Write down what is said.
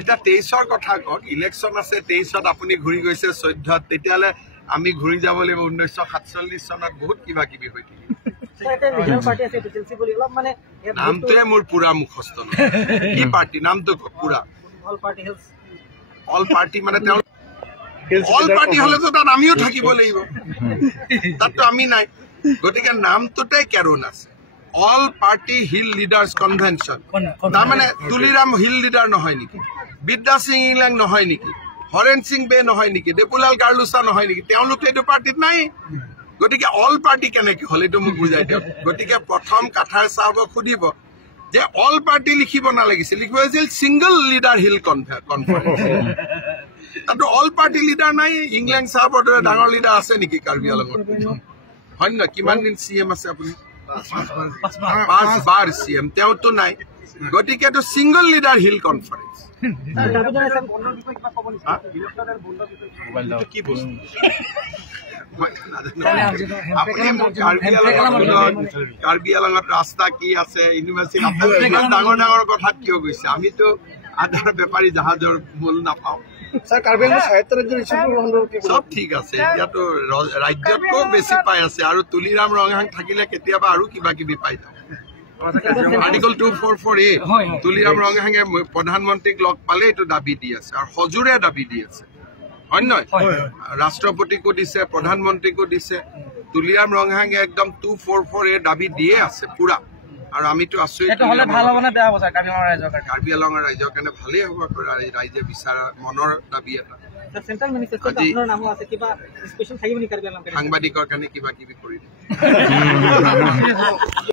এটা 23ৰ কথা কক ইলেকশন আছে 23ত আপুনি ঘূৰি গৈছে 14ত তেতিয়ালে আমি ঘূৰি যাব লাগিব 1947 চনত বহুত কিবা কিবি হৈ থাকিল নামটোৱে মোৰ পুৰা মুখস্থ কি পাৰ্টি নামটো পুৰা অল পাৰ্টি মানে তেওঁ অল পাৰ্টি হলেতো তাত আমিও থাকিব লাগিব তাততো আমি নাই গতিকে নামটোতে কেৰণ আছে অল পাৰ্টি হিল লিডাৰ্স কনভেনশন তাৰমানে তুলিৰাম হিল লিডাৰ নহয় নেকি বিদ্যা সিং ইংলেং নহয় নেকি হৰেন সিং বে নহয় নেকি দেপুলাল গাৰ্লুচা নহয় নেকি তেওঁলোক এইটো পাৰ্টিত নাই গতিকে অল পাৰ্টি কেনেকে হল এইটো মোক বুজাই দিয়ক গতিকে প্ৰথম কাঠাৰ চাহবক সুধিব যে অল পাৰ্টি লিখিব নালাগিছিল লিখিব আছিল সিংগল লিডাৰ হিল কনফাৰেন্স তাতো অল পাৰ্টি লিডাৰ নাই ইংলেং চাহবৰ দৰে ডাঙৰ লিডাৰ আছে নেকি কাৰ্বি আলঙত হয় নহয় কিমান দিন চিএম আছে আপুনি 5 বাৰ চিএম তেওঁতো নাই গতিকে এইটো সিংগল লিডাৰ হিল কনফাৰেন্স কি বস্তু কাৰ্বি আলঙত ৰাস্তা কি আছে ইউনিভাৰ্চিটি ডাঙৰ ডাঙৰ কথাত কিয় গৈছে আমিতো আধাৰ বেপাৰী জাহাজৰ মূল নাপাওঁ সব ঠিক আছে এতিয়াতো ৰাজ্যতকৈ বেছি পাই আছে আৰু তুলিৰাম ৰঙহাং থাকিলে কেতিয়াবা আৰু কিবা কিবি পাই যাম আৰ্টিকল 244A তুলিৰাম ৰঙহাঙে প্ৰধানমন্ত্ৰীক লগ পালে এইটো দাবী দি আছে আৰু সজোৰে দাবী দি আছে হয় নহয় ৰাষ্ট্ৰপতিকো দিছে প্ৰধানমন্ত্ৰীকো দিছে তুলিৰাম ৰঙহাঙে একদম 244A দাবী দিয়ে আছে পুৰা আৰু আমিতো আছো কাৰ্বি আলঙৰ ৰাইজৰ কাৰণে ভালেই হ'ব ৰাইজে বিচাৰা মনৰ দাবী এটা সাংবাদিকৰ কাৰণে কিবা কিবি কৰি